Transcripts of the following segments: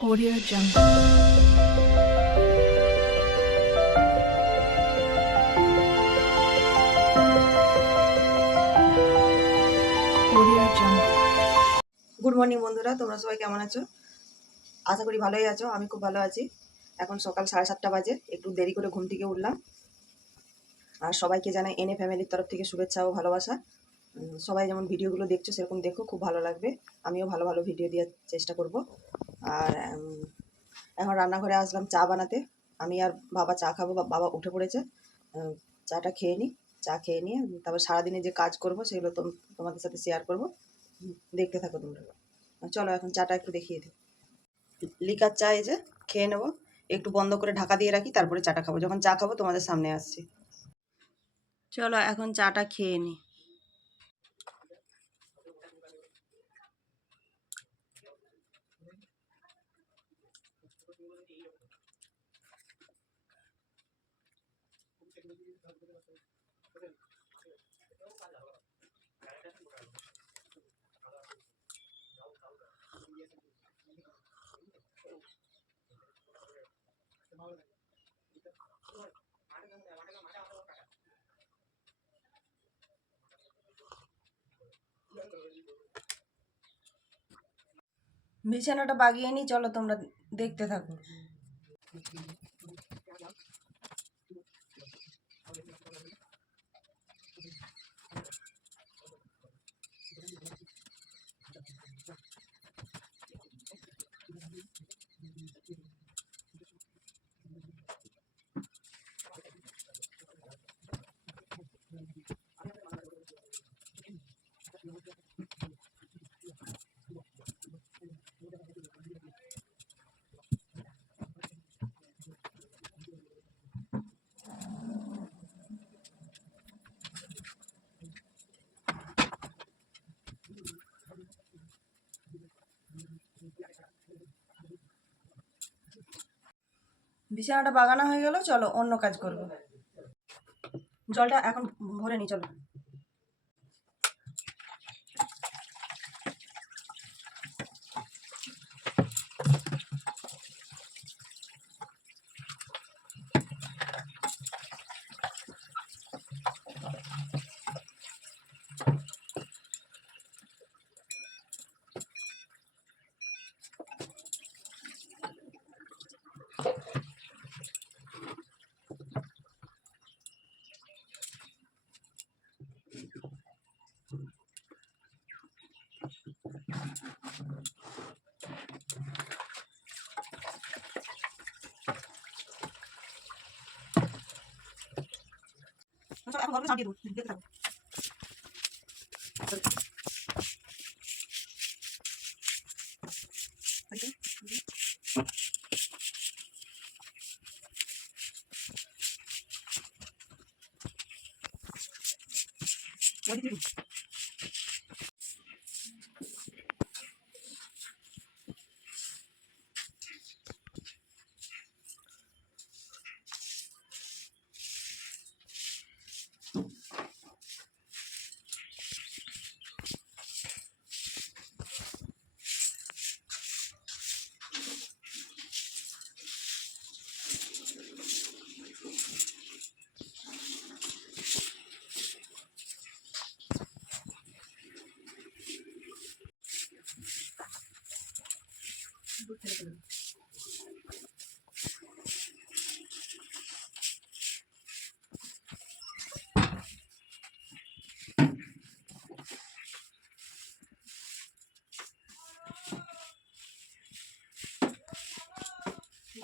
Audio Jungle. Good morning বন্ধুরা। তোমরা সবাই কেমন আছো? আশা করি ভালোই আছো। আমি খুব ভালো আছি। এখন সকাল সাড়ে সাতটা বাজে। একটু দেরি করে ঘুম থেকে উঠলাম। আর সবাইকে জানাই এনে ফ্যামিলির তরফ থেকে শুভেচ্ছা ও ভালোবাসা। সবাই যেমন ভিডিওগুলো দেখছ, সেরকম দেখো, খুব ভালো লাগবে। আমিও ভালো ভালো ভিডিও দেওয়ার চেষ্টা করব। আর এখন রান্নাঘরে আসলাম চা বানাতে। আমি আর বাবা চা খাব বাবা উঠে পড়েছে। চাটা খেয়ে নিই চা খেয়ে নিয়ে তারপর সারাদিনে যে কাজ করব সেগুলো তোম- তোমাদের সাথে শেয়ার করব। দেখতে থাকো তোমরা। চলো এখন চাটা একটু দেখিয়ে দিই। লিকার চা এই যে, খেয়ে নেব। একটু বন্ধ করে ঢাকা দিয়ে রাখি, তারপরে চাটা খাব। যখন চা খাব তোমাদের সামনে আসছি। চলো এখন চাটা খেয়ে নিই বিছানাটা বাগিয়ে নিই চলো তোমরা দেখতে থাকো। বিছানাটা বাগানো হয়ে গেল চলো অন্য কাজ করব। জলটা এখন ভরে নি চলো। চলো এখন ঘরগুলো ঝাঁট দিয়ে দেবো দেখতে থাকো ওদিকে দিই।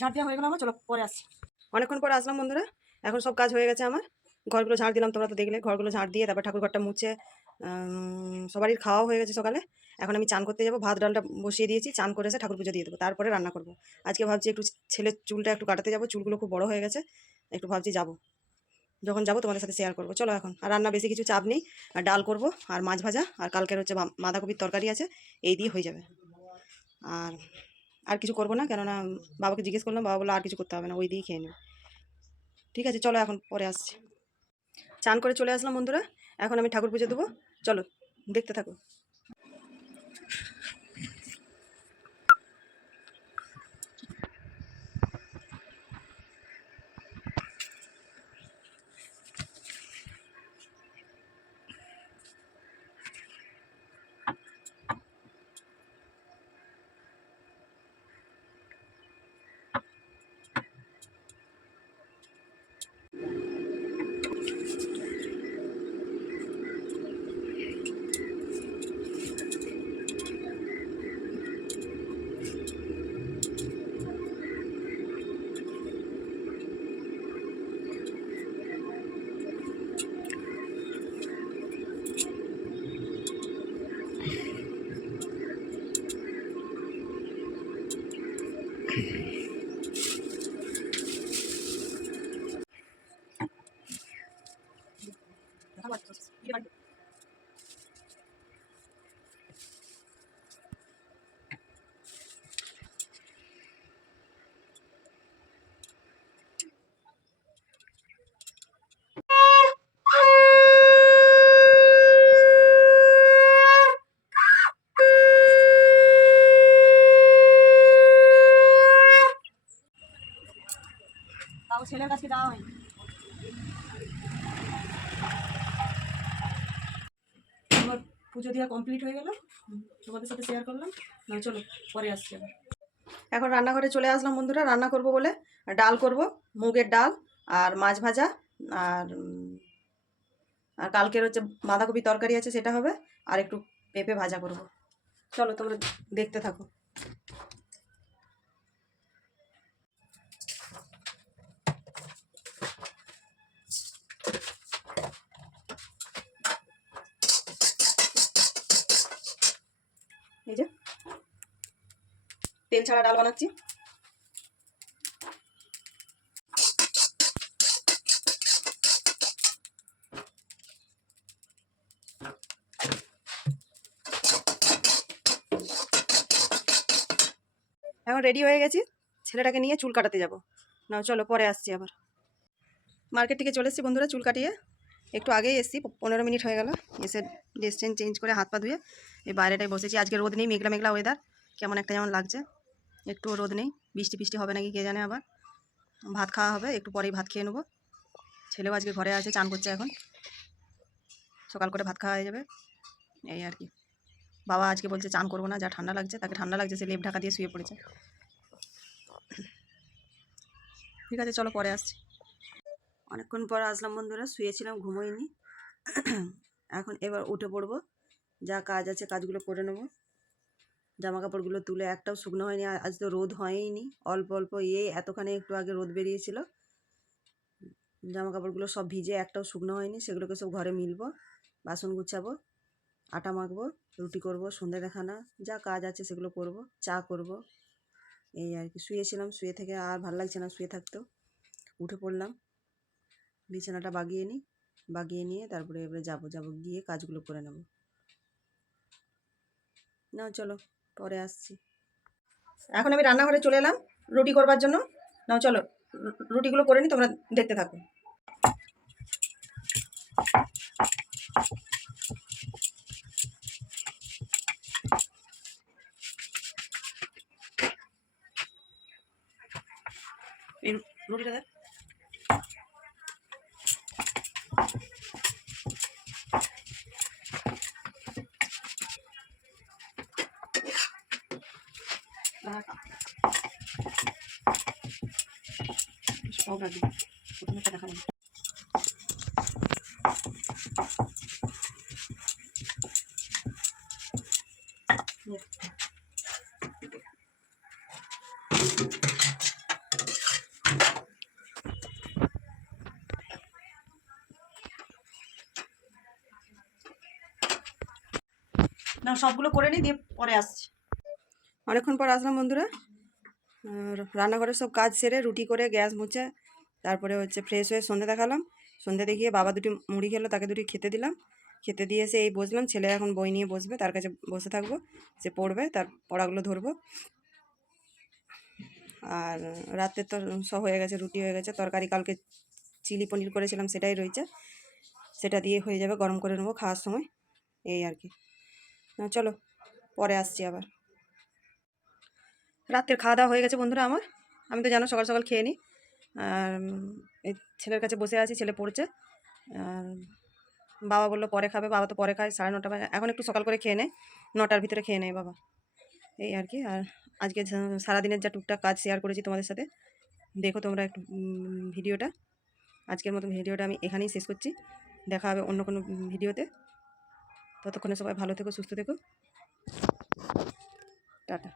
ঝাড় দেওয়া হয়ে গেল আমার, চলো পরে আসছি। অনেকক্ষণ পরে আসলাম বন্ধুরা, এখন সব কাজ হয়ে গেছে আমার। ঘরগুলো ঝাড় দিলাম, তোমরা তো দেখলে, ঘরগুলো ঝাড় দিয়ে তারপর ঠাকুর ঘরটা মুছে সবারই খাওয়া হয়ে গেছে সকালে। এখন আমি চান করতে যাব, ভাত, ডালটা বসিয়ে দিয়েছি, চান করে এসে ঠাকুর পুজো দিয়ে দেবো, তারপরে রান্না করব। আজকে ভাবছি একটু ছেলের চুলটা একটু কাটাতে যাব, চুলগুলো খুব বড় হয়ে গেছে, একটু ভাবছি যাব। যখন যাব তোমাদের সাথে শেয়ার করব। চলো এখন, আর রান্না বেশি কিছু চাপ নেই, আর ডাল করব, আর মাছ ভাজা, আর কালকের হচ্ছে বাঁধাকপির তরকারি আছে, এই দিয়ে হয়ে যাবে। আর আর কিছু করব না, কেননা বাবাকে জিজ্ঞেস করলাম, বাবা বলল আর কিছু করতে হবে না, ওই দিয়েই খেয়ে নেবে। ঠিক আছে, চলো এখন পরে আসছি। চান করে চলে আসলাম বন্ধুরা, এখন আমি ঠাকুর পুজো দেবো। চলো, দেখতে থাকো। Peace. কাছে যাওয়া হয়নি। আমার পুজো দেওয়া কমপ্লিট হয়ে গেল? তোমাদের সাথে শেয়ার করলাম। না, চলো, পরে আসছি আবার। এখন রান্নাঘরে চলে আসলাম বন্ধুরা, রান্না করব বলে। ডাল করব, মুগের ডাল আর মাছ ভাজা আর আর কালকের হচ্ছে বাঁধাকপি তরকারি আছে, সেটা হবে। আর একটু পেঁপে ভাজা করব। চলো, তোমরা দেখতে থাকো। তেল ছাড়া ডাল বানাচ্ছি। এখন রেডি হয়ে গেছি। ছেলেটাকে নিয়ে চুল কাটাতে যাব। না চলো, পরে আসছি আবার। মার্কেট থেকে চলে এসেছি বন্ধুরা চুল কাটিয়ে। একটু আগেই এসেছি, পনেরো মিনিট হয়ে গেল। এসে ড্রেস চেঞ্জ চেঞ্জ করে হাত পা ধুয়ে এই বাইরেটায় বসেছি। আজকে রোদ নেই, মেঘলা মেঘলা ওয়েদার কেমন একটা যেমন লাগছে। একটু রোদ নেই, বৃষ্টি বৃষ্টি হবে নাকি কে জানে আবার। ভাত খাওয়া হবে, একটু পরেই ভাত খেয়ে নেব। ছেলেও আজকে ঘরে আছে, চান করছে এখন। সকাল করে ভাত খাওয়া হয়ে যাবে, এই আর কি। বাবা আজকে বলছে চান করব না, যা ঠান্ডা লাগছে, তাকে ঠান্ডা লাগছে, সে লেপ ঢাকা দিয়ে শুয়ে পড়েছে। ঠিক আছে, চলো পরে আসছি। অনেকক্ষণ পর আসলাম বন্ধুরা, শুয়েছিলাম, ঘুমোইনি। এখন এবার উঠে পড়ব, যা কাজ আছে কাজগুলো করে নেব। জামা কাপড়গুলো তুলে একটাও শুকনো হয়নি আজ তো রোদ হয়নি অল্প অল্প এই এতখানি একটু আগে রোদ বেরিয়েছিল। জামা কাপড়গুলো সব ভিজে একটাও শুকনো হয়নি, সেগুলোকে সব ঘরে মিলবো, বাসন গুছাবো, আটা মাখবো, রুটি করব সন্ধে দেখানা যা কাজ আছে সেগুলো করব, চা করব। এই আর কি, শুয়েছিলাম, শুয়ে থেকে আর ভালো লাগছে না শুয়ে থাকতেও উঠে পড়লাম, বিছানাটা বাগিয়ে নিই, বাগিয়ে নিয়ে তারপরে এবারে যাব যাব গিয়ে কাজগুলো করে নেব। না চলো। পরে আসছি। এখন আমি রান্নাঘরে চলে এলাম, রুটি করবার জন্য। নাও চলো, রুটিগুলো করে নিই তোমরা দেখতে থাকো। রুটিটা দেখ। প্রথমে দেখাবো না, সবগুলো করে নিই দিয়ে পরে আসছি। অনেকক্ষণ পর আসলাম বন্ধুরা। রান্নাঘরের সব কাজ সেরে রুটি করে গ্যাস মুছে তারপরে হচ্ছে ফ্রেশ হয়ে সন্ধে দেখালাম। সন্ধে দেখিয়ে বাবা দুটি মুড়ি খেলো, তাকে দুটি খেতে দিলাম। খেতে দিয়ে এসে এই বসলাম, ছেলে এখন বই নিয়ে বসবে, তার কাছে বসে থাকব, সে পড়বে, তার পড়াগুলো ধরবো। আর রাতে তো সব হয়ে গেছে, রুটি হয়ে গেছে, তরকারি কালকে চিলি পনির করেছিলাম, সেটাই রয়েছে। সেটা দিয়ে হয়ে যাবে, গরম করে নেব খাওয়ার সময়, এই আর কি। চলো, পরে আসছি আবার। রাতের খাওয়া দাওয়া হয়ে গেছে বন্ধুরা আমার। আমি তো জানো সকাল সকাল খেয়ে নিই। আর ছেলের কাছে বসে আছি, ছেলে পড়ছে। আর, বাবা বলল পরে খাবে, বাবা তো পরে খায়, সাড়ে নটা বাজে, এখন একটু সকাল করে খেয়ে নেয় নটার ভিতরে খেয়ে নেয় বাবা। এই আর কি, আর আজকে সারাদিনের যা টুকটাক কাজ শেয়ার করেছি তোমাদের সাথে, দেখো তোমরা একটু ভিডিওটা। আজকের মতো ভিডিওটা আমি এখানেই শেষ করছি, দেখা হবে অন্য কোনো ভিডিওতে। ততক্ষণে সবাই ভালো থেকো, সুস্থ থেকো। টাটা।